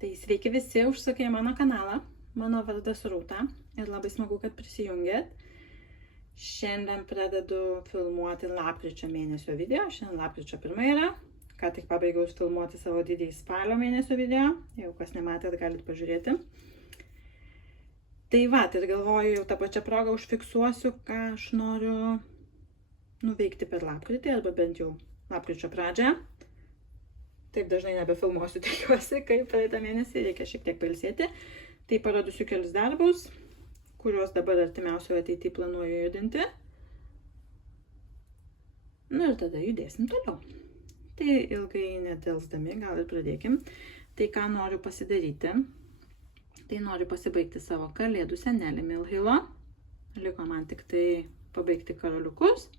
Tai sveiki visi užsukę į mano kanalą. Mano vardas Rūta ir labai smagu, kad prisijungėt. Šiandien pradedu filmuoti lapkričio mėnesio video. Šiandien lapkričio 1 yra. Ką tik pabaigiau filmuoti savo didįjį spalio mėnesio video. Jeigu kas nematėt, galit pažiūrėti. Tai va, ir galvoju, jau tą pačią progą užfiksuosiu, ką aš noriu nuveikti per lapkritį, arba bent jau lapkričio pradžią. Taip dažnai nebefilmuosiu, tikiuosi, kaip praeitą mėnesį, reikia šiek tiek pailsėti. Tai parodysiu kelis darbus, kuriuos dabar artimiausioje ateityje planuoju judinti. Ir tada judėsim toliau. Tai ilgai nedelsdami, gal ir pradėkim. Tai ką noriu pasidaryti, tai noriu pasibaigti savo kalėdų senelį Mill Hillo. Liko man tik tai pabaigti karoliukus.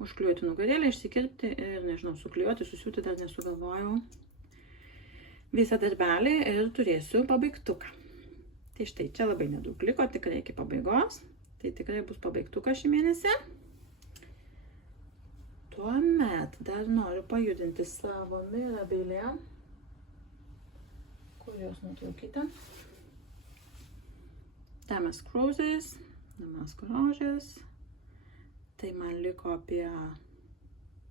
Užklijuoti nugarėlę, išsikirpti ir, nežinau, suklijuoti, susiūti dar nesugalvojau visą darbelį ir turėsiu pabaigtuką. Tai štai, čia labai nedaug liko, tikrai iki pabaigos. Tai tikrai bus pabaigtukas šį mėnesį. Tuomet dar noriu pajudinti savo Mirabelę. Kur jos nutraukite? Damask Roses, Damask rožės. Tai man liko apie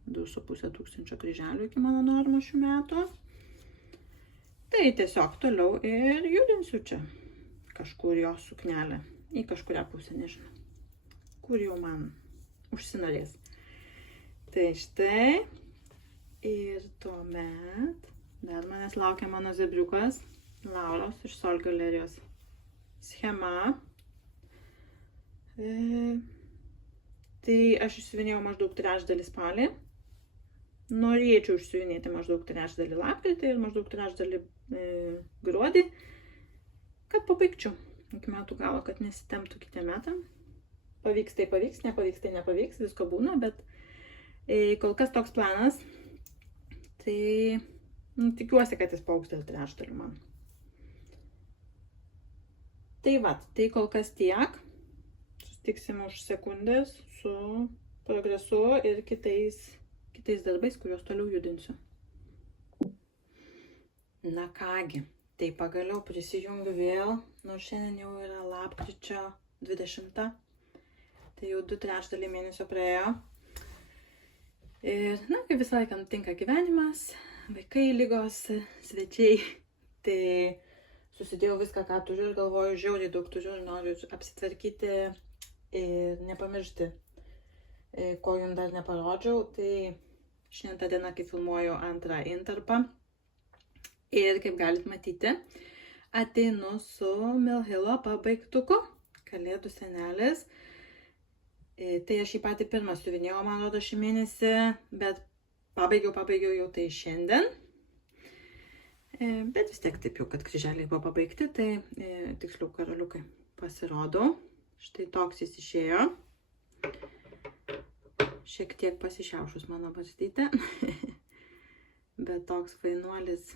2,5 tūkstančio kryželių iki mano normos šių metų. Tai tiesiog toliau ir judinsiu čia kažkur jos suknelę. Į kažkurią pusę, nežinau. Kur jau man užsinorės. Tai štai. Ir tuomet dar manęs laukia mano zebriukas Lauros iš Sol galerijos schema. Tai aš išsiuvinėjau maždaug trečdalį spalį. Norėčiau išsiuvinėti maždaug trečdalį lapkritį ir maždaug trečdalį gruodį, kad pabaigčiau iki metų galo, kad nesitemptų kitiem metam. Pavyks tai pavyks, nepavyks tai nepavyks, visko būna, bet kol kas toks planas. Tai tikiuosi, kad jis paaugs dėl trečdalių man. Tai va, tai kol kas tiek. Sustiksim už sekundės su progresu ir kitais darbais, kuriuos toliau judinsiu. Na kągi, tai pagaliau prisijungiu vėl, nors šiandien jau yra lapkričio 20. Tai jau 2/3 mėnesio praėjo. Ir, kaip visą laiką nutinka gyvenimas, vaikai, ligos, svečiai. Tai susidėjau viską, ką turiu ir galvoju, žiauriai daug turiu ir noriu apsitvarkyti ir nepamiršti, ko jums dar neparodžiau. Tai šiandien ta diena, kai filmuoju antrą intarpą. Ir kaip galit matyti, ateinu su Mill Hillo pabaigtuku, kalėdų senelis. Tai aš jį patį pirmą siuvinėjau, man rodo, šį mėnesį, bet pabaigiau jau tai šiandien. Bet vis tiek taip jau, kad kryželiai buvo pabaigti, tai tiksliau karoliukai pasirodo. Štai toks jis išėjo. Šiek tiek pasišiaušus mano barstytė. Bet toks fainuolis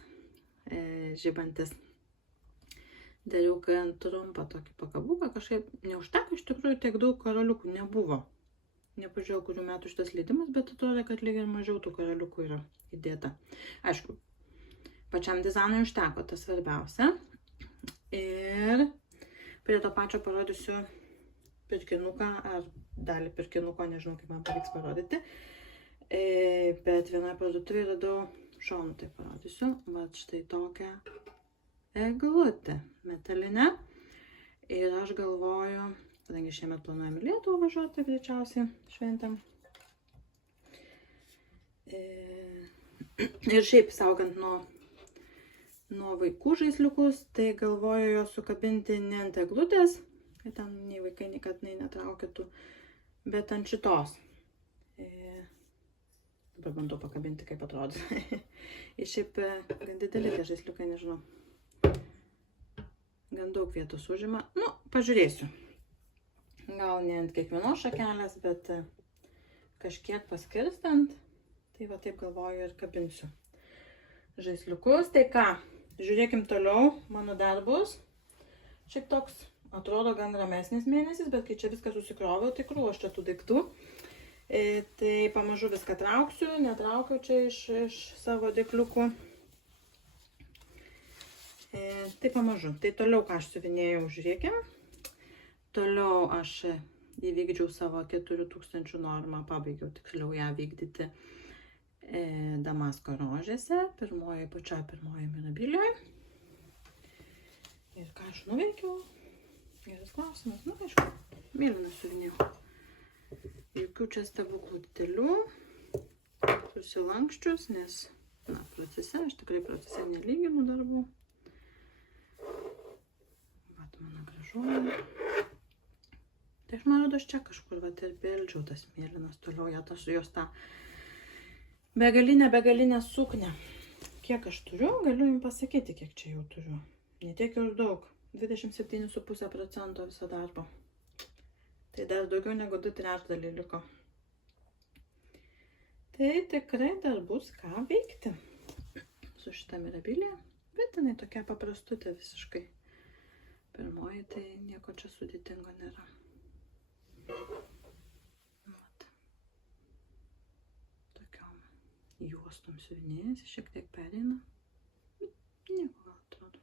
žibantis. Dariau gan trumpą tokį pakabuką. Kažkaip neužteko, iš tikrųjų tiek daug karoliukų nebuvo. Nepažiūrėjau, kurių metų šitas leidimas, bet atrodo, kad lyg ir mažiau tų karoliukų yra įdėta. Aišku, pačiam dizainui užteko, tas svarbiausia. Ir prie to pačio parodysiu pirkinuką ar dalį pirkinuko, nežinau, kaip man pavyks parodyti. Bet vienoje parduotuvėje radau šonų, tai parodysiu. Vat štai tokią eglutę metalinę. Ir aš galvoju, kadangi šiemet planuojame į Lietuvą važiuoti greičiausiai šventėm. Ir šiaip saugant nuo vaikų žaisliukus, tai galvoju juos sukabinti ne ant eglutės, kad ten nei vaikai, nei katinai netraukėtų, bet ant šitos. Dabar bandau pakabinti, kaip atrodys. Ir šiaip gan dideli tie žaisliukai, nežinau. Gan daug vietos užima. Pažiūrėsiu. Gal ne ant kiekvienos šakelės, bet kažkiek paskirstant. Tai va taip galvoju ir kabinsiu žaisliukus. Tai ką, žiūrėkim toliau mano darbus. Šiaip toks atrodo gan ramesnis mėnesis, bet kai čia viską susikroviau, tai krūvas čia tų daiktų. Tai pamažu viską trauksiu, netraukiau čia iš savo dėkliukų. tai pamažu. Tai toliau, ką aš siuvinėjau, žiūrėkim. Toliau aš įvykdžiau savo 4000 normą, pabaigiau tiksliau ją vykdyti Damasko rožėse, pačioje pirmoje Mirabilijoje. Ir ką aš nuveikiau? Geras klausimas. Nu, aišku, mėlyną siuvinėjau. Jokių čia stebuklų didelių, susilankščius, nes, aš tikrai procese nelyginu darbų. Vat mano gražuolė. Tai aš man rodos čia kažkur ir pildžiau tas mėlynas toliau, jos tą begalinę suknę. Kiek aš turiu, galiu jums pasakyti, kiek čia jau turiu. Ne tiek ir daug. 27,5% viso darbo. Tai dar daugiau negu 2/3 liko. Tai tikrai dar bus ką veikti su šitą Mirabiliją. Bet jinai tokia paprastutė visiškai. Pirmoji, tai nieko čia sudėtingo nėra. Vat. Tokiom juostom siuvinėjasi, šiek tiek pereina. Nieko gal atrodo.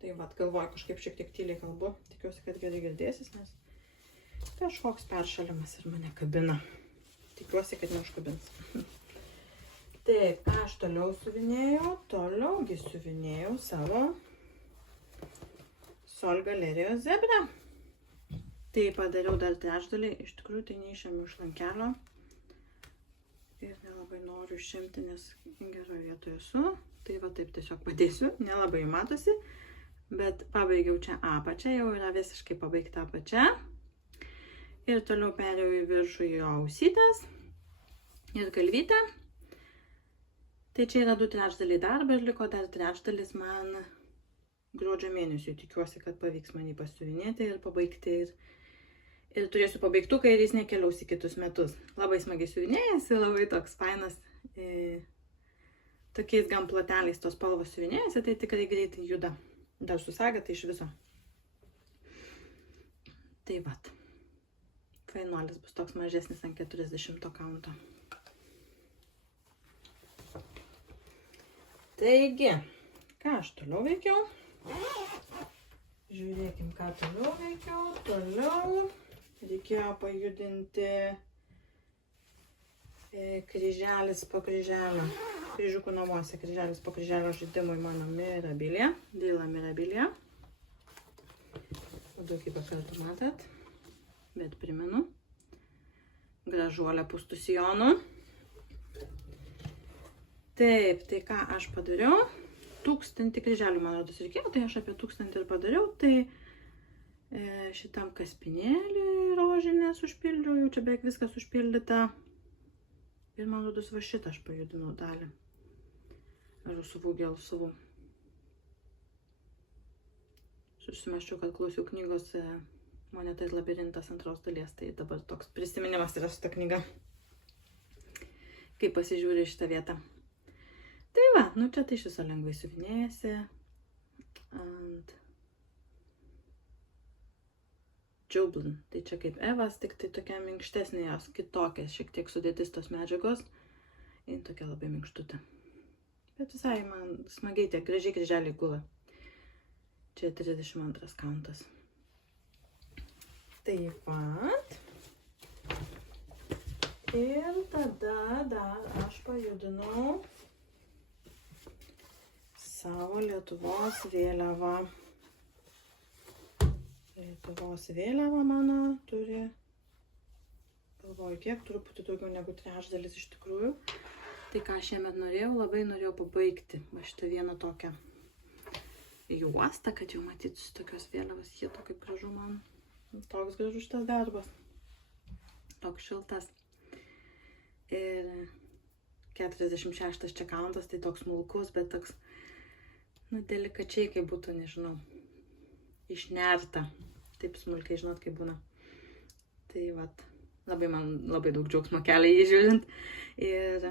Tai vat, galvoju, kažkaip šiek tiek tyliai kalbu. Tikiuosi, kad gerai girdėsis, nes kažkoks peršalimas ir mane kabina. Tikiuosi, kad neužkabins. Taip, ką aš toliau siuvinėjau? Toliaugi siuvinėjau savo Sol galerijos zebrą. Tai padariau dar trečdalį. Iš tikrųjų, tai neišėmiau iš lankelio. Ir nelabai noriu išimti, nes geroje vietoje esu. Tai va taip tiesiog padėsiu. Nelabai matosi. Bet pabaigiau čia apačią. Jau yra visiškai pabaigta apačia. Ir toliau perėjau į viršų į ausytės. Ir galvytę. Tai čia yra 2/3 darbo ir liko dar 1/3 man gruodžio mėnesiui. Tikiuosi, kad pavyks man jį pasiuvinėti ir pabaigti. Ir turėsiu pabaigtuką ir jis nekeliaus į kitus metus. Labai smagiai siuvinėjasi, labai toks fainas. Tokiais gan ploteliais tos spalvos siuvinėjasi, tai tikrai greitai juda. Dar su saga, tai iš viso. Tai vat. Fainuolis bus toks mažesnis ant 40 kaunto. Taigi, ką aš toliau veikiau? Žiūrėkim, ką toliau veikiau. Toliau reikėjo pajudinti kryželis po kryželio. Kryžiukų namuose kryželis po kryželio žaidimui mano Mirabilija. Daila Mirabilija. Daugybę kartų matot. Bet primenu. Gražuolė pūstų sijonų. Taip, tai ką aš padariau? 1000 kryželių, man rodos, reikėjo, tai aš apie 1000 ir padariau. Tai šitam kaspinėlį rožinės užpildžiau, jau čia beveik viskas užpildyta. Ir man rodos, va šitą aš pajudinau dalį. Rusuvų, gelsuvų. Susimaščiau, kad klausiau knygos Moneta ir labirintas antros dalies, tai dabar toks prisiminimas yra su ta knyga. Kaip pasižiūri šitą vietą. Tai va, nu čia tai iš viso lengvai siuvinėjasi ant Jublin. Tai čia kaip Evas, tik tai tokia minkštesnė jos, kitokia, šiek tiek sudėtis tos medžiagos. Ir tokia labai minkštutė. Bet visai man smagiai tie gražiai kryželiai gula. Čia 32 kauntas. Tai vat. Ir tada dar aš pajudinau savo Lietuvos vėliavą. Lietuvos vėliava mano turi, galvoju, kiek, truputį daugiau negu 1/3 iš tikrųjų. Tai ką šiemet norėjau, labai norėjau pabaigti va šitą vieną tokią juostą, kad jau matytųsi tokios vėliavos. Jie to kaip gražu man. Toks gražus šitas darbas. Toks šiltas. Ir 46 čia kauntas, tai toks smulkus, bet toks, nu, delikačiai, kaip būtų, nežinau, išnerta. Taip smulkiai, žinot, kaip būna. Tai vat, man labai daug džiaugsmo kelia jį žiūrint. Ir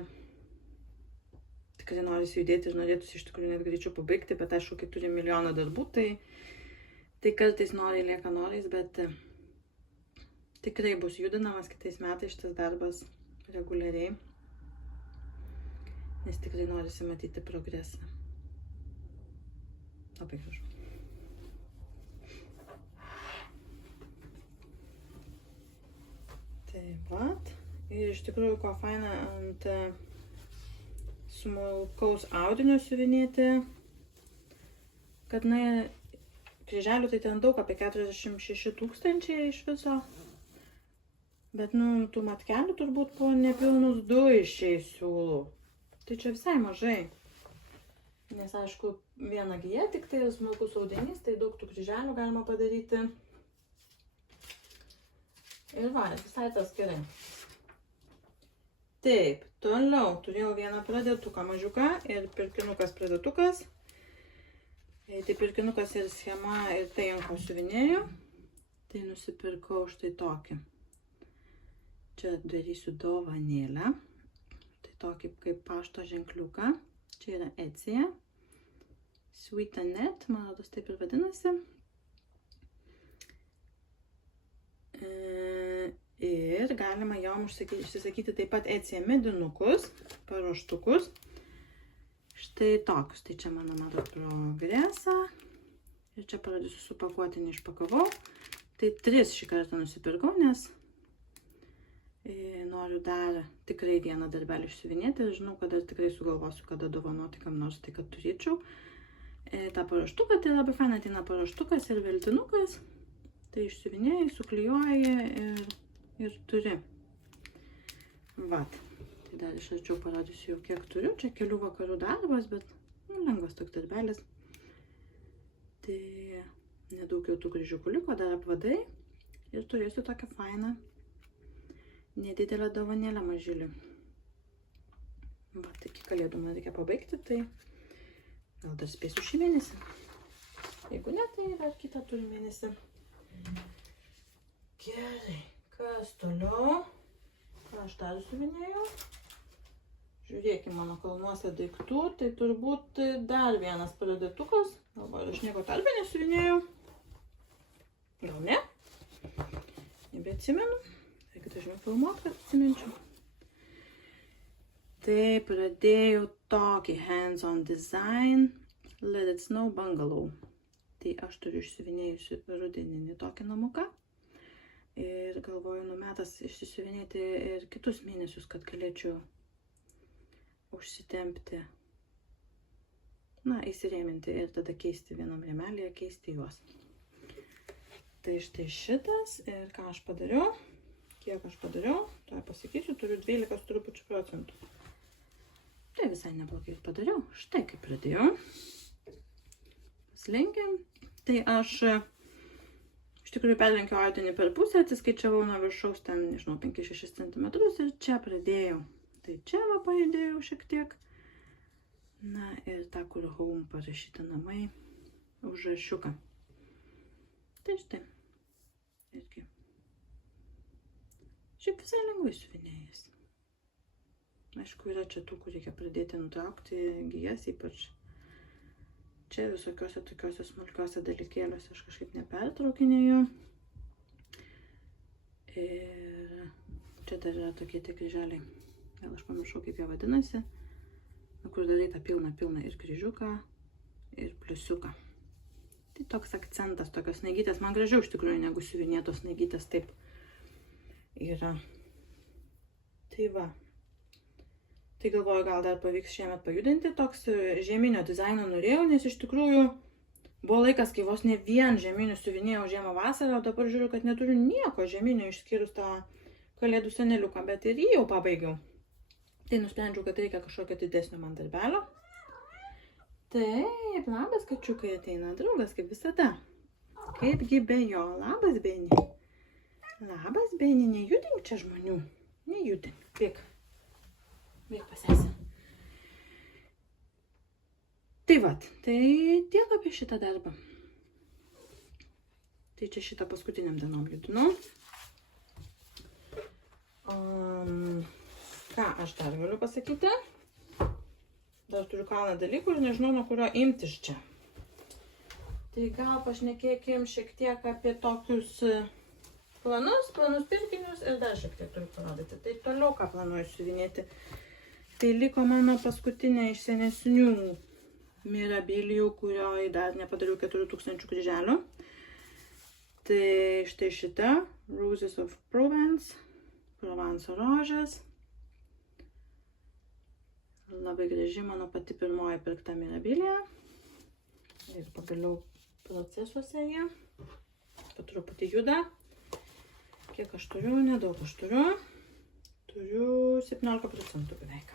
tikrai norisi judėti ir norėtųsi iš tikrųjų net greičiau pabaigti, bet aišku, kai turi milijoną darbų, tai kartais noriai lieka norais, bet tikrai bus judinamas kitais metais šitas darbas reguliariai. nes tikrai norisi matyti progresą. Labai gražu. Tai vat. Ir iš tikrųjų, ko faina ant smulkaus audinio siuvinėti, kad kryželių tai ten daug, apie 46 000 iš viso. Bet, tų matkelių turbūt po nepilnus 2 išeis siūlų. Tai čia visai mažai. Nes, aišku, viena gija, tik tai smulkus audinys, tai daug tų kryželių galima padaryti. Ir va, visai tas gerai. Taip, toliau turėjau vieną pradėtuką mažiuką ir pirkinukas pradėtukas. Tai pirkinukas ir schema ir tai ant ko siuvinėjau. Tai nusipirkau štai tokį. Čia darysiu dovanėlę. Tai tokį kaip pašto ženkliuką. Čia yra Etsy. Sweetanet, man rodos taip ir vadinasi. Ir galima jom užsisakyti taip pat Etsy medinukus, paruoštukus. Štai tokius. Tai čia mano matot progresą. Ir čia parodysiu supakuoti, neišpakavau. Tai 3 šį kartą nusipirkau, nes noriu dar tikrai vieną darbelį išsiuvinėti ir žinau, kad tikrai sugalvosiu, kada dovanoti kam nors, tai kad turėčiau. Ta paruoštuką, tai labai faina, ateina paruoštukas ir veltinukas. Tai išsiuvinėjai, suklijuoji ir turi. Vat. Tai dar iš arčiau parodysiu jau kiek turiu. Čia kelių vakarų darbas, bet lengvas toks darbelis. Tai nedaugiau tų kryžiukų liko, dar apvadai. Ir turėsiu tokią fainą nedidelę dovanėlę mažyliui. Va, tai iki kalėdų man reikia pabaigti, tai gal dar spėsiu šį mėnesį. Jeigu ne, tai dar kitą turiu mėnesį. Gerai, kas toliau? Ką aš dar siuvinėjau? Žiūrėkime mano kalnuose daiktų, tai turbūt dar vienas pradėtukas. Galvoju, aš nieko tarpę nesiuvinėjau. Gal ne? Nebeatsimenu. Reikia dažniau filmuoti, kad atsiminčiau. Tai pradėjau tokį hands-on design Let It Snow Bungalow. Tai aš turiu išsiuvinėjusi rudeninį tokį namuką. Ir galvoju, metas išsisiuvinėti ir kitus mėnesius, kad galėčiau užsitempti. Įsirėminti ir tada keisti vienam rėmelėje, keisti juos. Tai štai šitas ir ką aš padariau. Kiek aš padariau, tai pasakysiu, turiu 12,5%. Tai visai neblogai padariau. Štai kaip pradėjau. Paslenkiam. Tai aš iš tikrųjų perlenkiau audinį per pusę, atsiskaičiavau nuo viršaus ten, nežinau, 5-6 cm ir čia pradėjau. Tai čia va pajudėjau šiek tiek. Na ir tą, kur home parašyta namai, užrašiuką. Tai štai. Irgi. Šiaip visai lengvai siuvinėjęs. Aišku, yra čia tų, kur reikia pradėti nutraukti gijas, ypač čia visokiuose tokiuose smulkiuose dalykėliuose aš kažkaip nepertraukinėju. Ir čia dar yra tokie tie kryželiai. Gal aš pamiršau, kaip jie vadinasi. Kur darai tą pilną ir kryžiuką, ir pliusiuką. Tai toks akcentas, tokios snaigytės. Man gražiau iš tikrųjų negu siuvinėtos snaigytės taip yra. Tai va. Tai galvoju, gal dar pavyks šiemet pajudinti. Toks žieminio dizaino norėjau, nes iš tikrųjų buvo laikas, kai vos ne vien žieminių siuvinėjau žiemą vasarą, o dabar žiūriu, kad neturiu nieko žieminio išskyrus tą kalėdų seneliuką, bet ir jį jau pabaigiau. Tai nusprendžiau, kad reikia kažkokio didesnio man darbelio. Taip, labas kačiukai, ateina draugas, kaip visada. Kaipgi be jo, labas Beni. Labas, Beni, nejudink čia žmonių. Nejudink. Bėk. Bėk pasėsi. Tai vat, tai tiek apie šitą darbą. Tai čia šitą paskutiniam dienom judinau. Ką aš dar galiu pasakyti? Dar turiu kalną dalykų ir nežinau, nuo kurio imtis čia. Tai gal pašnekėkim šiek tiek apie tokius planus pirkinius ir dar šiek tiek turiu parodyti. Tai toliau ką planuoju siuvinėti. Tai liko mano paskutinė iš senesnių mirabilijų, kurioj dar nepadariau 4000 kryželių. Tai štai šita Roses of Provence, Provanso rožės. Labai graži mano pati pirmoji pirkta mirabilija. Ir pagaliau procesuose jie. Po truputį juda. Kiek aš turiu? Nedaug aš turiu. Turiu 17% beveik.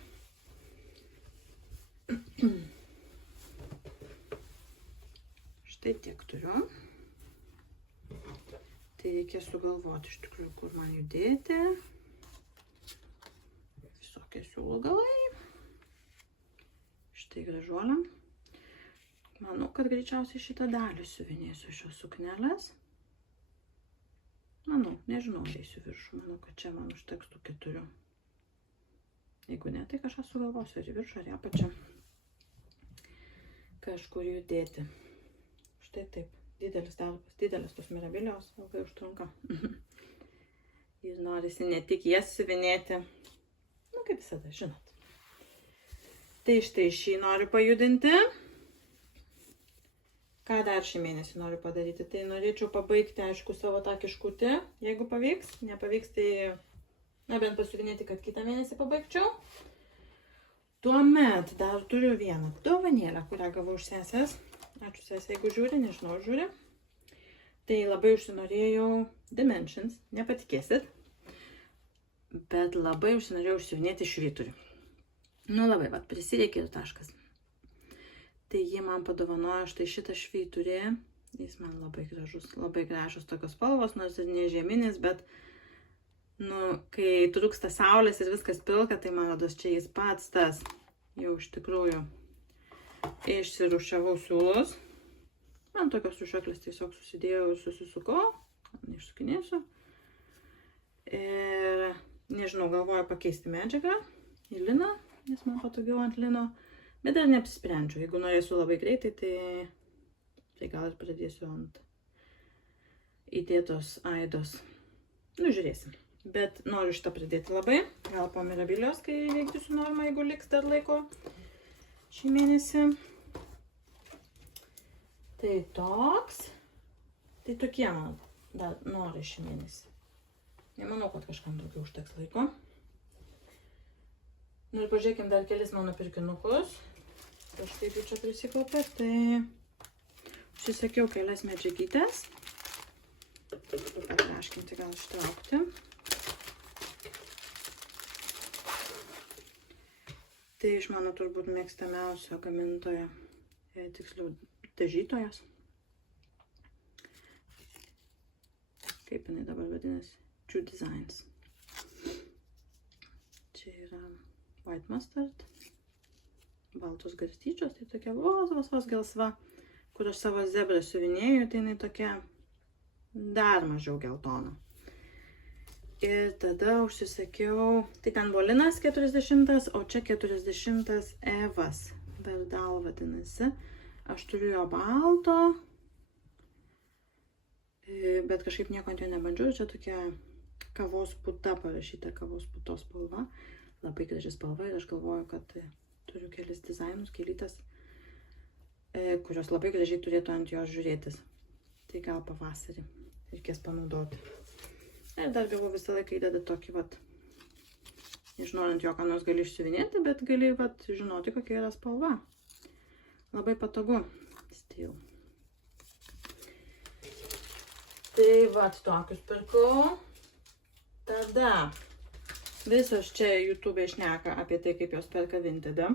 Štai tiek turiu. Tai reikia sugalvoti iš tikrųjų, kur man judėti. Visokie siūlų galai. Štai gražuolė. Manau, kad greičiausiai šitą dalį siuvinėsiu šios suknelės. Manau, nežinau, eisiu viršų. Manau, kad čia man užteks tų 4. Jeigu ne, tai kažką sugalvosiu ar į viršų, ar į apačią. Kažkur judėti. Štai taip. Didelis darbas, didelis tos mirabilijos, ilgai užtrunka. Ir norisi ne tik jas siuvinėti. Nu, kaip visada, žinot. Tai štai šį noriu pajudinti. Ką dar šį mėnesį noriu padaryti? Tai norėčiau pabaigti, aišku, savo tą kiškutį, jeigu pavyks. Nepavyks, tai bent pasiuvinėti, kad kitą mėnesį pabaigčiau. Tuomet dar turiu vieną dovanėlę, kurią gavau iš sesės. Ačiū sesė, jeigu žiūri, nežinau, žiūri. Tai labai užsinorėjau Dimensions, nepatikėsit. Bet labai užsinorėjau užsiuvinėti švyturį. Nu labai, vat, prisireikė ir taškas. Tai jie man padovanojo štai šitą švyturį. Jis man labai gražus, labai gražus tokios spalvos, nors ir ne žieminis, bet nu, kai trūksta saulės ir viskas pilka, tai man rodos čia jis pats tas jau iš tikrųjų. Išsirušiavau siūlus. Man tokios rušiuoklės tiesiog susidėjau ir susisukau. Neišsukinėsiu. Ir nežinau, galvoju pakeisti medžiagą į liną, nes man patogiau ant lino. Bet dar neapsisprendžiu. Jeigu norėsiu labai greitai, tai gal ir pradėsiu ant įdėtos aidos. Nu, žiūrėsim. Bet noriu šitą pradėti labai. Gal po mirabilijos, kai vykdysiu normą, jeigu liks dar laiko. Šį mėnesį. Tai toks. Tai tokie man dar nori šį mėnesį. Nemanau, kad kažkam daugiau užteks laiko. Nu ir pažiūrėkim dar kelis mano pirkinukus. Kažkaip jau čia prisikaupė. Tai užsisakiau kelias medžiagytės. Patraškinti, gal ištraukti. Tai iš mano turbūt mėgstamiausio gamintojo, tiksliau dažytojos. Kaip jinai dabar vadinasi? True Designs. Čia yra White Mustard. Baltos garstyčios, tai tokia vos gelsva, kur aš savo zebrą siuvinėjau, tai jinai tokia dar mažiau geltona. Ir tada užsisakiau, tai ten buvo linas 40, o čia 40 Evas, Verdal vadinasi. Aš turiu jo balto, bet kažkaip nieko ant jo nebandžiau. Čia tokia kavos puta parašyta, kavos putos spalva. Labai graži spalva ir aš galvoju, kad turiu kelis dizainus, kelytas, kurios labai gražiai turėtų ant jos žiūrėtis. Tai gal pavasarį reikės panaudoti. Ir dar gavau visą laiką įdeda tokį, vat, nežinau, ant jo ką nors gali išsiuvinėti, bet gali, vat, žinoti, kokia yra spalva. Labai patogu. Stil. Tai, vat, tokius pirkau. Tada visos čia YouTube šneka apie tai, kaip jos perka Vintedą.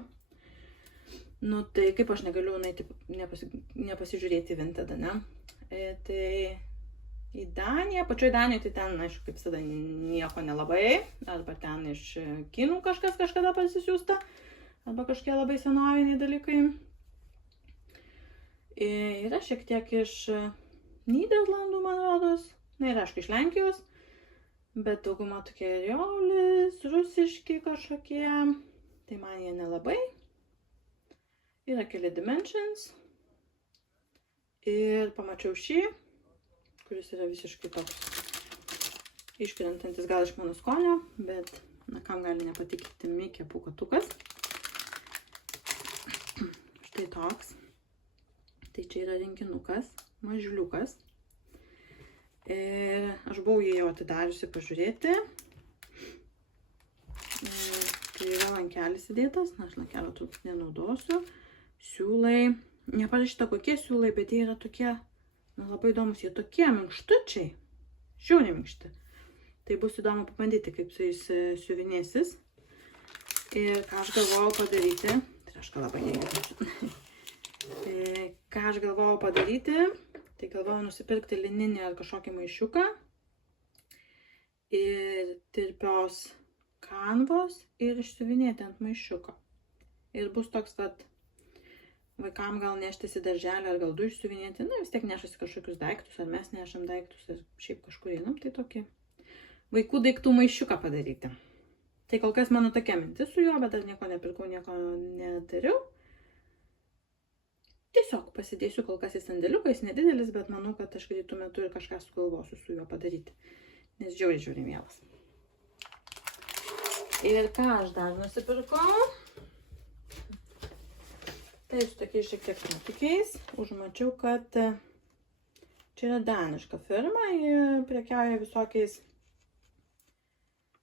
Nu, tai kaip aš negaliu nepasižiūrėti Vintedą, ne? Tai į Daniją, pačioj Danijoje, tai ten, aišku, kaip visada, nieko nelabai, arba ten iš kinų kažkas kažkada pasisiųsta, arba kažkie labai senoviniai dalykai. Yra šiek tiek iš Nyderlandų, man rodos, na ir aišku, iš Lenkijos, bet dauguma tokie riolis, rusiški kažkokie, tai man jie nelabai. Yra keli Dimensions ir pamačiau šį, kuris yra visiškai toks iškrentantis gal iš mano skonio, bet Na, kam gali nepatikti Mikė pūkuotukas. Štai toks. Tai čia yra rinkinukas, mažiuliukas. Ir aš buvau jį jau atidariusi pažiūrėti. Tai yra lankelis įdėtas, na, aš lankelio turbūt nenaudosiu. Siūlai, neparašyta kokie siūlai, bet jie yra tokie, na, labai įdomus, jie tokie minkštučiai, žiauriai minkšti. Tai bus įdomu pabandyti, kaip su jais siuvinėsis. Ir ką aš galvojau padaryti, tai aš labai negirdžiu. Ką aš galvojau padaryti, tai galvojau nusipirkti lininį ar kažkokį maišiuką ir tirpios kanvos ir išsiuvinėti ant maišiuko. Ir bus toks, kad vaikam gal neštis į darželį ar gal du išsiuvinėti, na vis tiek nešasi kažkokius daiktus, ar mes nešam daiktus, ar šiaip kažkur einam, tai tokį vaikų daiktų maišiuką padaryti. Tai kol kas mano tokia mintis su juo, bet dar nieko nepirkau, nieko nedariau. Tiesiog pasidėsiu kol kas į sandėliuką, jis nedidelis, bet manau, kad aš greitų metu ir kažką sugalvosiu su juo padaryti. Nes žiauriai mielas. Ir ką aš dar nusipirkau? Tai su tokiais šiek tiek nuotykiais. Užmačiau, kad čia yra daniška firma, jie prekiauja visokiais,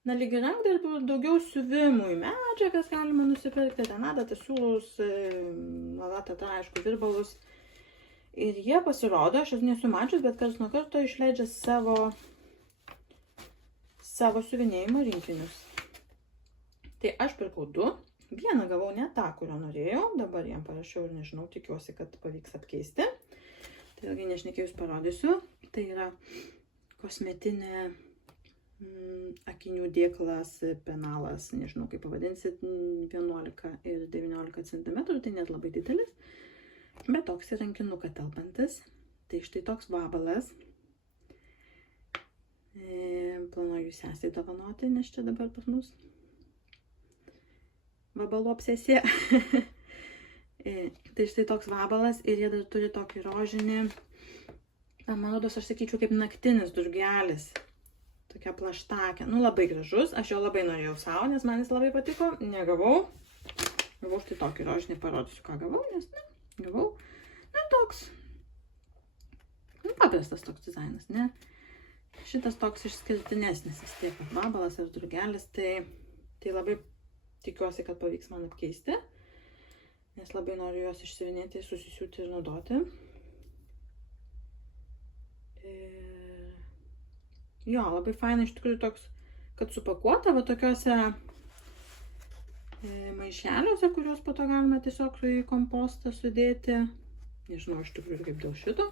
na, lyg ir rankdarbių, daugiau siuvimui medžiagas galima nusipirkti, ten adatą, siūlus, adatą, aišku, virbalus. Ir jie pasirodo, aš jas nesu mačius, bet karts nuo karto išleidžia savo siuvinėjimo rinkinius. Tai aš pirkau 2. Vieną gavau ne tą, kurio norėjau, dabar jam parašiau ir nežinau, tikiuosi, kad pavyks apkeisti. Tai ilgai nešnekėjus parodysiu. Tai yra kosmetinė akinių dėklas, penalas, nežinau kaip pavadinsit, 11 ir 19 cm, tai net labai didelis, bet toks ir rankinuką telpantis. Tai štai toks vabalas. Planuoju sesiai dovanoti, nes čia dabar pas mus vabalų obsesija. Tai štai toks vabalas ir jie dar turi tokį rožinį, man rodos, aš sakyčiau, kaip naktinis durgelis. Tokia plaštakė, nu labai gražus, aš jo labai norėjau savo, nes man jis labai patiko, negavau. Gavau štai tokį rožinį, parodysiu, ką gavau, nes ne, gavau. Na toks, nu paprastas toks dizainas, ne. Šitas toks išskirtinesnis vis tiek, vabalas ar drugelis, tai labai tikiuosi, kad pavyks man apkeisti, nes labai noriu juos išsiuvinėti, susisiūti ir naudoti. Jo, labai faina iš tikrųjų toks, kad supakuota va tokiuose maišeliuose, kuriuos po to galima tiesiog į kompostą sudėti. Nežinau iš tikrųjų kaip dėl šito.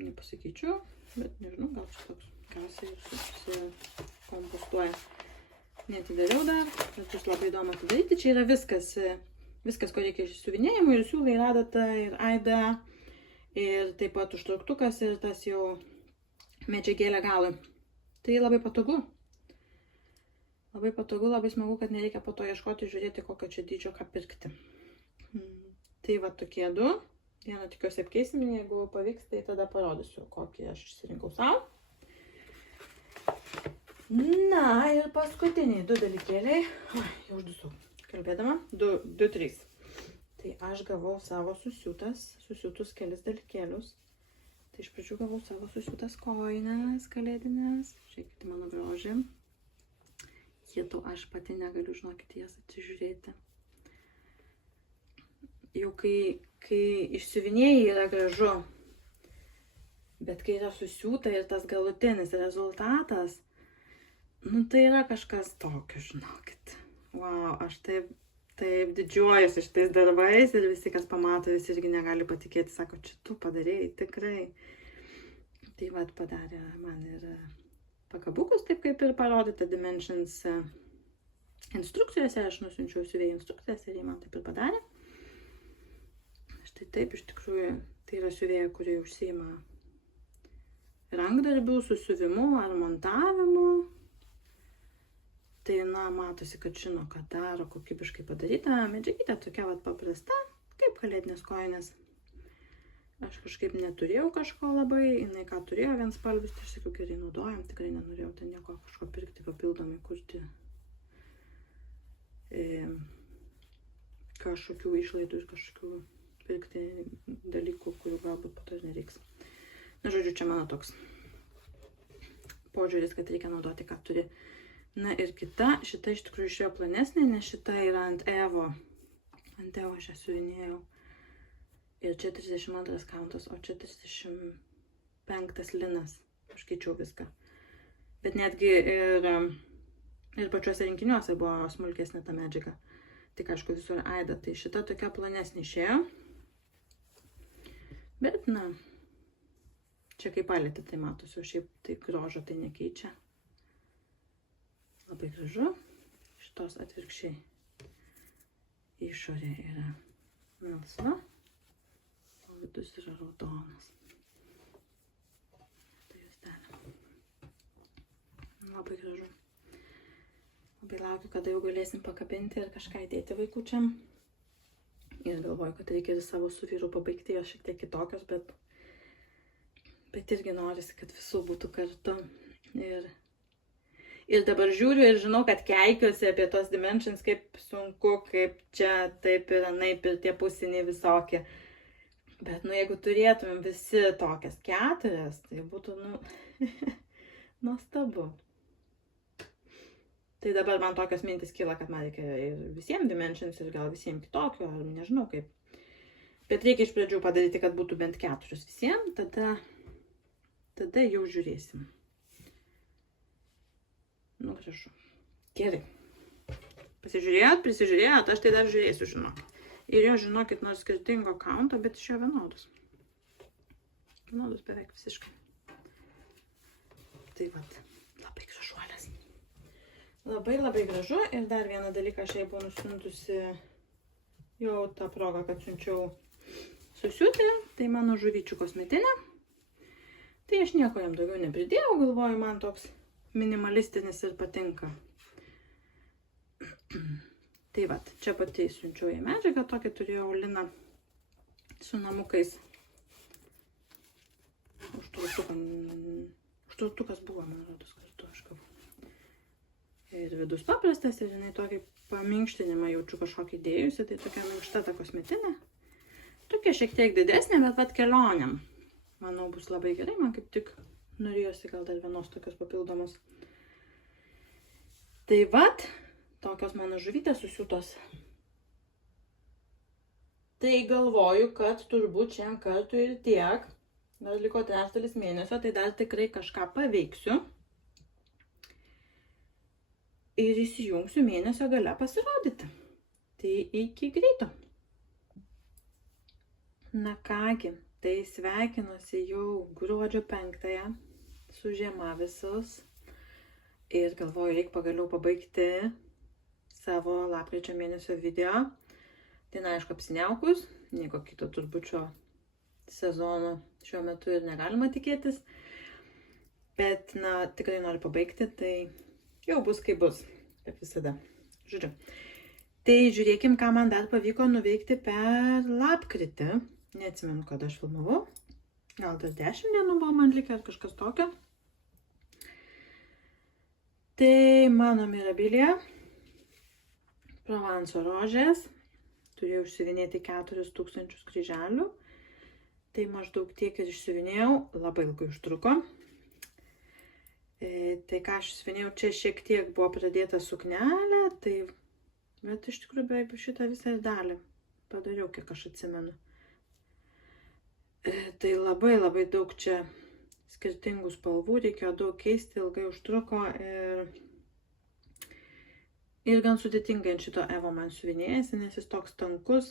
Nepasakyčiau, bet nežinau, gal čia toks gausiai ir susikompostuoja. Neatidariau dar, bet bus labai įdomu atidaryti. Čia yra viskas, ko reikia iš siuvinėjimų, ir siūlai, ir adata, ir aida, ir taip pat užtrauktukas, ir tas jau medžiagėlė galui. Tai labai patogu. Labai patogu, labai smagu, kad nereikia po to ieškoti, žiūrėti, kokio čia dydžio ką pirkti. Tai va tokie 2. Vieną tikiuosi apkeisim, jeigu pavyks, tai tada parodysiu, kokį aš išsirinkau savo. Na ir paskutiniai 2 dalykėliai. Jau uždusau kalbėdama. 2, 3. Tai aš gavau savo susiūtus kelis dalykėlius. Tai iš pradžių gavau savo susiūtas kojines kalėdinės. Žiūrėkite mano grožį. Jėtų aš pati negaliu, žinokit, jas atsižiūrėti. Jau kai išsiuvinėjai yra gražu, bet kai yra susiūta ir tas galutinis rezultatas, nu tai yra kažkas tokio, žinokit. Wow, aš taip didžiuojuosi šitais darbais ir visi, kas pamato, visi irgi negali patikėti, sako, čia tu padarėjai, tikrai. Tai vat padarė man ir pakabukus, taip kaip ir parodyta Dimensions instrukcijose, aš nusiunčiau siuvėjų instrukcijas ir jie man taip ir padarė. Štai taip, iš tikrųjų, tai yra siuvėja, kurie užsiima rankdarbių, susiuvimu ar montavimu. Tai, na, matosi, kad žino, ką daro, kokybiškai padaryta. Medžiagytė tokia vat paprasta, kaip kalėdinės kojinės. Aš kažkaip neturėjau kažko labai, jinai ką turėjo vienspalvius, tai aš sakiau, gerai naudojam, tikrai nenorėjau ten nieko kažko pirkti papildomai, kurti kažkokių išlaidų ir kažkokių pirkti dalykų, kurių galbūt po to ir nereiks. Na, žodžiu, čia mano toks požiūris, kad reikia naudoti, ką turi. Na ir kita, šita iš tikrųjų išėjo plonesnė, nes šita yra ant Evo. Ant Evo aš ją siuvinėjau. Ir čia 32 kauntas, o čia 35 linas. Aš keičiau viską. Bet netgi ir pačiuose rinkiniuose buvo smulkesnė ta medžiaga. Tik aišku visur aida. Tai šita tokia plonesnė išėjo. Bet, na, čia kaip palėtė tai matosi, o šiaip tai grožo tai nekeičia. Labai gražu. Šitos atvirkščiai išorė yra melsva, o vidus yra raudonas. Tai juostelė. Labai gražu. Labai laukiu, kada jau galėsim pakabinti ir kažką įdėti vaikučiam. Ir galvoju, kad reikia ir savo su vyru pabaigti, jos šiek tiek kitokios, bet irgi norisi, kad visų būtų kartu. Ir dabar žiūriu ir žinau, kad keikiuosi apie tos dimensions, kaip sunku, kaip čia, taip ir anaip, ir tie pusiniai visokie. Bet, jeigu turėtumėm visi tokias 4, tai būtų, nuostabu. Tai dabar man tokios mintis kyla, kad man reikia ir visiems dimensions, ir gal visiems kitokio, ar nežinau kaip. Bet reikia iš pradžių padaryti, kad būtų bent 4 visiems, tada jau žiūrėsim. Gražu. Gerai. Pasižiūrėjot, prisižiūrėjot, aš tai dar žiūrėsiu, žinok. Ir jo, žinokit, nors skirtingo kaunto, bet iš jo vienodus. Vienodus beveik visiškai. Tai vat, labai gražuolės. Labai gražu. Ir dar vieną dalyką aš jai buvau nusiuntusi jau tą progą, kad siunčiau susiūti. Tai mano žuvyčių kosmetinė. Tai aš nieko jam daugiau nepridėjau, galvoju, man toks minimalistinis ir patinka. Tai vat, čia pati siunčiau jai medžiagą, tokia turėjau liną su namukais. Užtrautukas buvo, man rodos, kartu aš gavau. Ir vidus paprastas, ir jinai tokį paminkštinimą jaučiu kažkokį dėjusi, tai tokia minkšta ta kosmetinė. Tokia šiek tiek didesnė, bet vat kelioniam. Manau, bus labai gerai, man kaip tik norėjosi gal dar vienos tokios papildomos. Tai vat, tokios mano žuvytės susiūtos. Tai galvoju, kad turbūt šiandien kartu ir tiek. Dar liko 3 mėnesio, tai dar tikrai kažką paveiksiu. Ir įsijungsiu mėnesio gale pasirodyti. Tai iki greito. Na kągi, tai sveikinuosi jau gruodžio 5-ąją su žiema visus. Ir galvoju, reikia pagaliau pabaigti savo lapkričio mėnesio video. Tai aišku, apsiniaukus, nieko kito turbūt šio sezono šiuo metu ir negalima tikėtis. Bet, tikrai noriu pabaigti, tai jau bus kaip bus, kaip visada. Žodžiu. Tai žiūrėkim, ką man dar pavyko nuveikti per lapkritį. Neatsimenu, kada aš filmavau. Gal dar 10 dienų buvo man likę ar kažkas tokio. Tai mano Mirabilia, Provanso rožės. Turėjau išsiuvinėti 4000 kryželių. Tai maždaug tiek ir išsiuvinėjau. Labai ilgai užtruko. Tai ką aš išsiuvinėjau, čia šiek tiek buvo pradėta suknelė. Bet iš tikrųjų beveik šitą visą dalį padariau, kiek aš atsimenu. Tai labai daug čia skirtingų spalvų, reikėjo daug keisti, ilgai užtruko ir gan sudėtingai ant šito Evo man siuvinėjasi, nes jis toks tankus.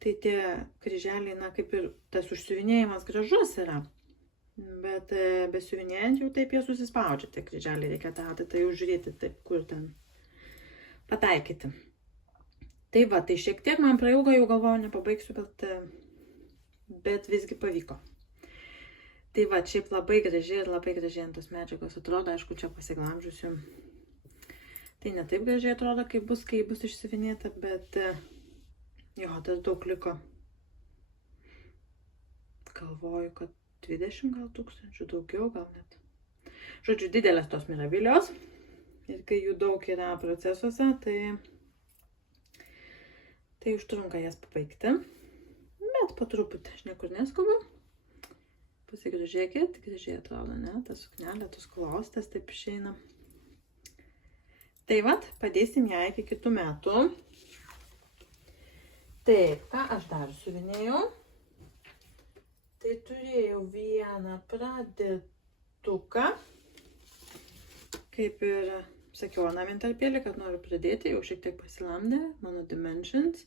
Tai tie kryželiai, kaip ir tas užsiuvinėjimas gražus yra. Bet besiuvinėjant jau taip jie susispaudžia, tie kryželiai reikia tai jau žiūrėti taip, kur ten pataikyti. Tai va, tai šiek tiek man prailgo, jau galvoju, nepabaigsiu, bet visgi pavyko. Tai va, šiaip labai gražiai ir labai gražiai ant tos medžiagos atrodo, aišku, čia pasiglamžiusiu. Tai ne taip gražiai atrodo, kai bus išsiuvinėta, bet jo, dar daug liko. Galvoju, kad 20 gal tūkstančių, daugiau gal net. Žodžiu, didelės tos Mirabilios. Ir kai jų daug yra procesuose, tai Tai užtrunka jas pabaigti, bet po truputį aš niekur neskubu. Pasigražėkit, gražiai atrodo, ne, ta suknelė, tos klostės taip išeina. Tai vat, padėsim ją iki kitų metų. Taip, ką aš dar siuvinėjau? Tai turėjau vieną pradėtuką. Kaip ir sakiau, anam intarpėlį, kad noriu pradėti, jau šiek tiek pasilamdė, mano Dimensions.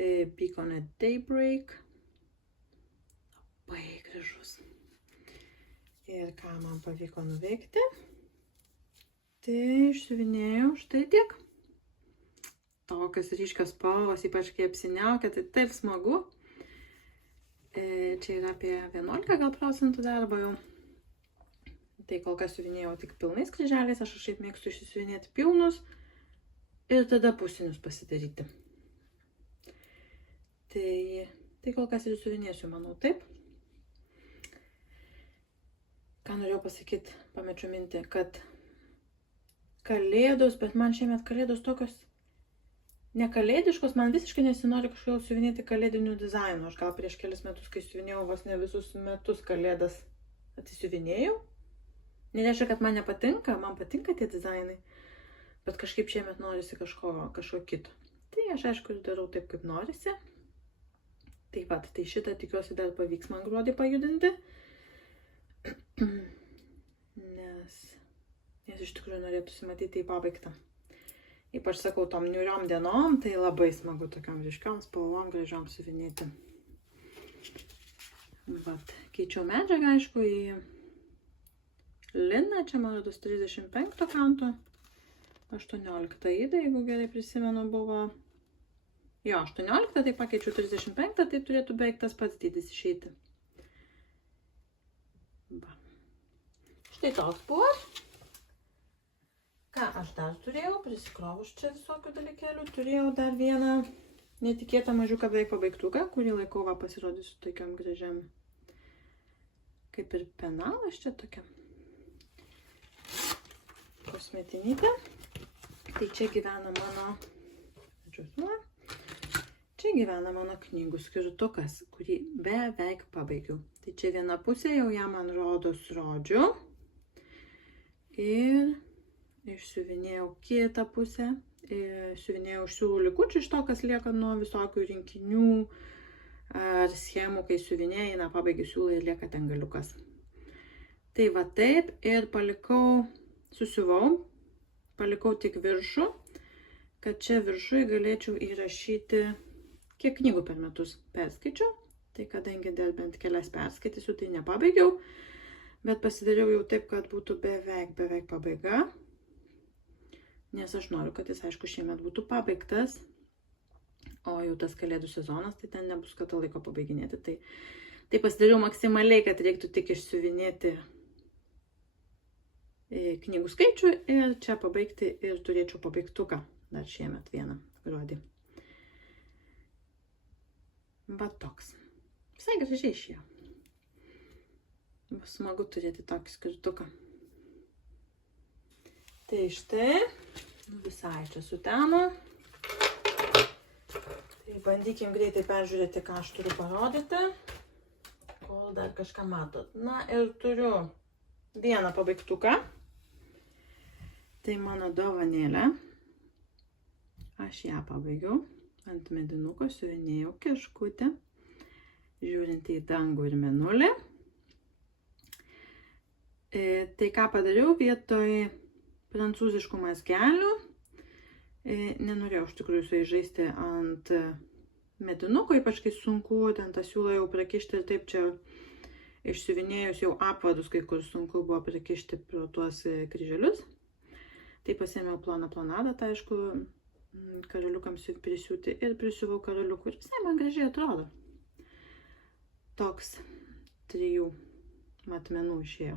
Peak on a Daybreak. Labai gražus. Ir ką man pavyko nuveikti? Tai išsiuvinėjau štai tiek. Tokios ryškios spalvos, ypač kai apsiniaukia, tai taip smagu. Čia yra apie 11% darbo jau. Tai kol kas siuvinėjau tik pilnais kryželiais, aš šiaip mėgstu išsiuvinėti pilnus ir tada pusinius pasidaryti. Tai kol kas ir siuvinėsiu, manau, taip. Ką norėjau pasakyti, pamečiau mintį, kad kalėdos, bet man šiemet kalėdos tokios nekalėdiškos, man visiškai nesinori kažkodėl siuvinėti kalėdinių dizainų. Aš gal prieš kelis metus, kai siuvinėjau, vos ne visus metus kalėdas atsisiuvinėjau. Nereiškia, kad man nepatinka, man patinka tie dizainai, bet kažkaip šiemet norisi kažko kito. Tai aš aišku darau taip, kaip norisi. Taip pat, tai šitą tikiuosi dar pavyks man gruodį pajudinti. Nes iš tikrųjų norėtųsi matyti į pabaigtą. Ypač sakau, tom niūriom dienom, tai labai smagu tokiam ryškiom spalvom gražiom siuvinėti. Vat, keičiau medžiagą, aišku, į liną, čia man rodos 35 kanto, 18 įda, jeigu gerai prisimenu, buvo. Jo, 18, tai pakeičiau 35, tai turėtų beveik tas pats dydis išeiti. Va. Štai toks buvo. Ką aš dar turėjau, prisikrovus čia visokių dalykėlių, turėjau dar vieną netikėtą mažiuką beveik pabaigtuką, kurį laikau va pasirodysiu tokiam gražiam, kaip ir penalas čia tokia kosmetinytė. Tai čia gyvena mano knygų skirtukas, kurį beveik pabaigiau. Tai čia viena pusė jau ją man rodos rodžiu ir išsiuvinėjau kitą pusę, siuvinėjau siūlų likučių iš to, kas lieka nuo visokių rinkinių ar schemų, kai siuvinėjai, pabaigi siūlą ir lieka ten galiukas. Tai va taip ir palikau tik viršų, kad čia viršui galėčiau įrašyti, kiek knygų per metus perskaičiu. Tai kadangi dėl bent kelias perskaitysiu, tai nepabaigiau, bet pasidariau jau taip, kad būtų beveik pabaiga. Nes aš noriu, kad jis, aišku, šiemet būtų pabaigtas, o jau tas kalėdų sezonas, tai ten nebus kada laiko pabaiginėti. Tai pasidariau maksimaliai, kad reiktų tik išsiuvinėti knygų skaičių ir čia pabaigti ir turėčiau pabaigtuką dar šiemet vieną gruodį. Va toks. Visai gražiai išėjo. Smagu turėti tokį skirtuką. Tai štai, visai čia sutemo. Tai bandykim greitai peržiūrėti, ką aš turiu parodyti, kol dar kažką matot. Na ir turiu vieną pabaigtuką. Tai mano dovanėlė. Aš ją pabaigiau. Ant medinuko siuvinėjau kiškutę, žiūrint į dangų ir mėnulį. Tai ką padariau vietoj prancūziškų mazgelių. Nenorėjau iš tikrųjų su jais žaisti ant medinuko, ypač kai sunku ten tą siūlą jau prakišti ir taip čia išsiuvinėjus jau apvadus, kai kur sunku buvo prakišti pro tuos kryželius. Tai pasiėmiau ploną adatą, aišku, karoliukams prisiūti ir prisiuvau karoliukų ir visai man gražiai atrodo. Toks 3 matmenų išėjo.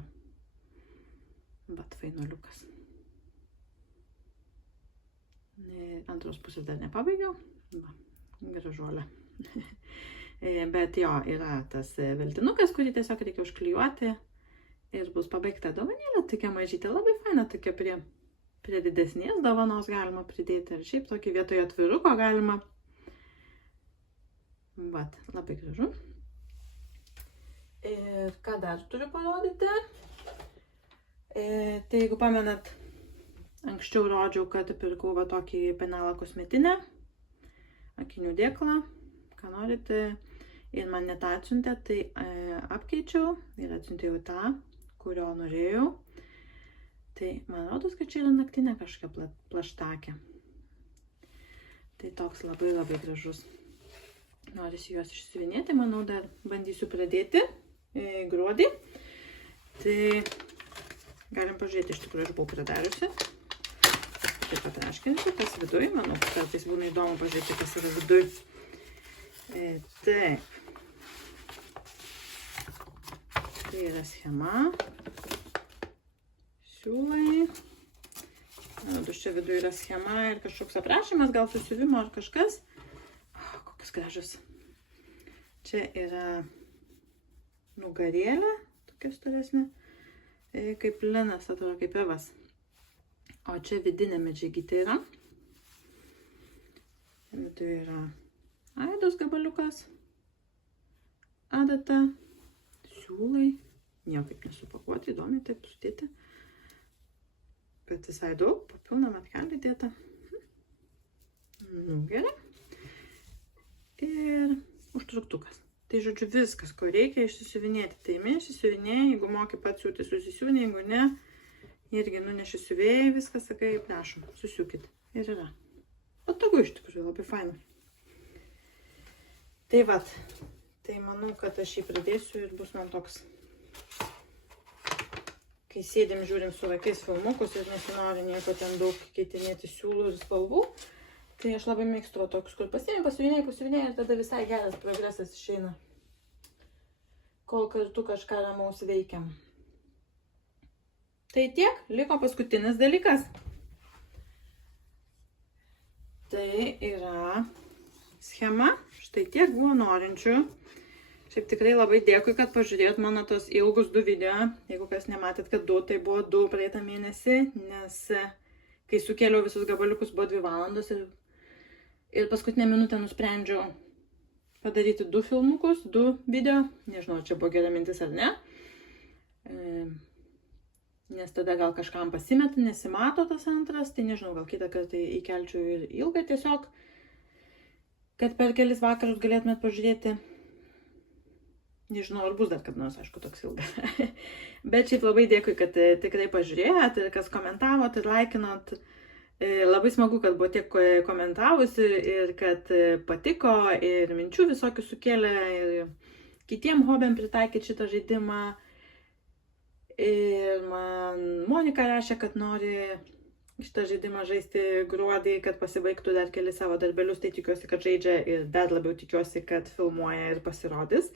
Bet fainoliukas. Antros pusės dar nepabaigiau. Va, gražuolė. Bet jo, yra tas veltinukas, kurį tiesiog reikia užklijuoti ir bus pabaigta dovanėlė. Tokia mažytė, labai faina, tokia prie didesnės dovanos galima pridėti. Ir šiaip tokį vietoje atviruko galima Vat, labai gražu. Ir ką dar turiu parodyti? Tai jeigu pamenat, anksčiau rodžiau, kad pirkau va tokį penalą kosmetinę, akinių dėklą, ką norite. Ir man net atsiuntė, tai apkeičiau ir atsiuntėjau tą, kurio norėjau. Tai man rodos, kad čia yra naktinė kažkokia plaštakė. Tai toks labai labai gražus. Norisi juos išsiuvinėti, manau, dar bandysiu pradėti gruodį. Tai galim pažiūrėti, iš tikrųjų aš buvau pridariusi. Taip pat raškinsiu, kas viduj, manau, kartais būna įdomu pažiūrėti, kas yra viduj. Taip. Tai yra schema. Siūlai. Čia viduje yra schema ir kažkoks aprašymas, gal susiuvimo ar kažkas. Kokius gražus. Čia yra nugarėlė, tokia storesnė, kaip linas, atrodo kaip evas. O čia vidinė medžiagytė yra. Viduje yra aidos gabaliukas, adata, siūlai, niekaip nesupakuoti, įdomiai taip sudėti. Bet visai daug, papilną metkelį dėta. Gerai. Ir užtruktukas. Tai žodžiu viskas, ko reikia išsisiuvinėti. Tai imi išsisiuvinėjai, jeigu moki pats siūti, susisiūnė, jeigu ne, irgi nuneši siuvėjai, viskas, sakai, prašom, susiūkit. Ir yra. Patogu iš tikrųjų, labai faina. Tai vat, tai manau, kad aš jį pradėsiu ir bus man toks. Kai sėdim, žiūrim su vaikais filmukus ir nesinori nieko ten daug keitinėti siūlų ir spalvų, tai aš labai mėgstu tokius, kur pasiuvinėjai ir tada visai geras progresas išeina. Kol kartu kažką ramaus veikiam. Tai tiek, liko paskutinis dalykas. Tai yra schema, štai tiek buvo norinčių. Šiaip tikrai labai dėkui, kad pažiūrėjot mano tos ilgus 2 video. Jeigu kas nematėt, kad 2, tai buvo 2 praeitą mėnesį, nes kai sukėliau visus gabaliukus buvo 2 valandos ir paskutinę minutę nusprendžiau padaryti 2 filmukus, 2 video. Nežinau, čia buvo gera mintis ar ne. Nes tada gal kažkam pasimeta, nesimato tas antras, tai nežinau, gal kitą kartą įkelčiau ir ilgą tiesiog, kad per kelis vakarus galėtumėt pažiūrėti. Nežinau, ar bus dar kad nors, aišku, toks ilgas. Bet šiaip labai dėkui, kad tikrai pažiūrėjot ir kas komentavot ir laikinot. Labai smagu, kad buvo tiek komentavusi ir kad patiko ir minčių visokių sukėlė ir kitiem hobiam pritaikyti šitą žaidimą. Ir man Monika rašė, kad nori šitą žaidimą žaisti gruodį, kad pasibaigtų dar keli savo darbelius, tai tikiuosi, kad žaidžia ir dar labiau tikiuosi, kad filmuoja ir pasirodys.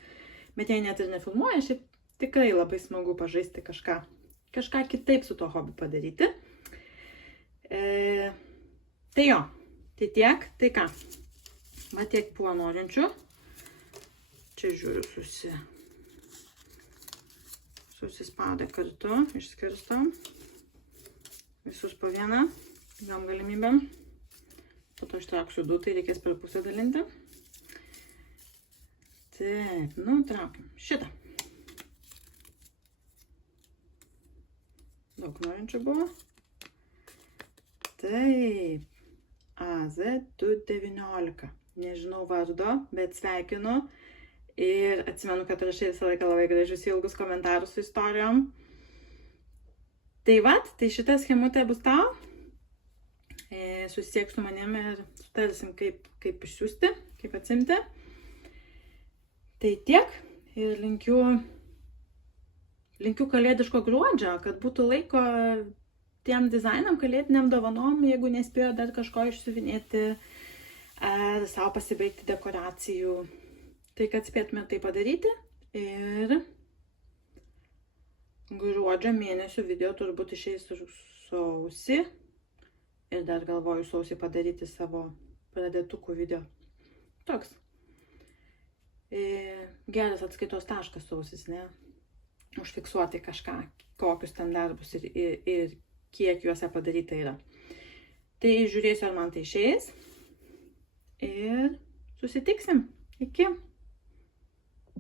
Bet jei net ir nefilmuoja, šiaip tikrai labai smagu pažaisti kažką kitaip su to hobiu padaryti. Tai jo, tai tiek, tai ką. Va tiek buvo norinčių. Čia žiūriu susispaudę kartu, išskirstom. Visus po vieną, įdom galimybėm. Po to ištrauksiu 2, tai reikės per pusę dalinti. Taip, nutraukiam šitą. Daug norinčių buvo. Taip, AZ219. Nežinau vardo, bet sveikinu. Ir atsimenu, kad rašai visą laiką labai gražius ilgus komentarus su istorijom. Tai vat, tai šita schemutė bus tau. Susisiek su manim ir sutarsim, kaip išsiųsti, kaip atsimti. Tai tiek ir linkiu kalėdiško gruodžio, kad būtų laiko tiem dizainam, kalėdiniam dovanom, jeigu nespėjo dar kažko išsiuvinėti ar savo pasibaigti dekoracijų. Tai kad spėtume tai padaryti ir gruodžio mėnesio video turbūt išeis sausį ir dar galvoju sausį padaryti savo pradėtukų video. Toks. Geras atskaitos taškas sausis, ne? Užfiksuoti kažką, kokius ten darbus ir kiek juose padaryta yra. Tai žiūrėsiu, ar man tai išeis. Ir susitiksim. Iki.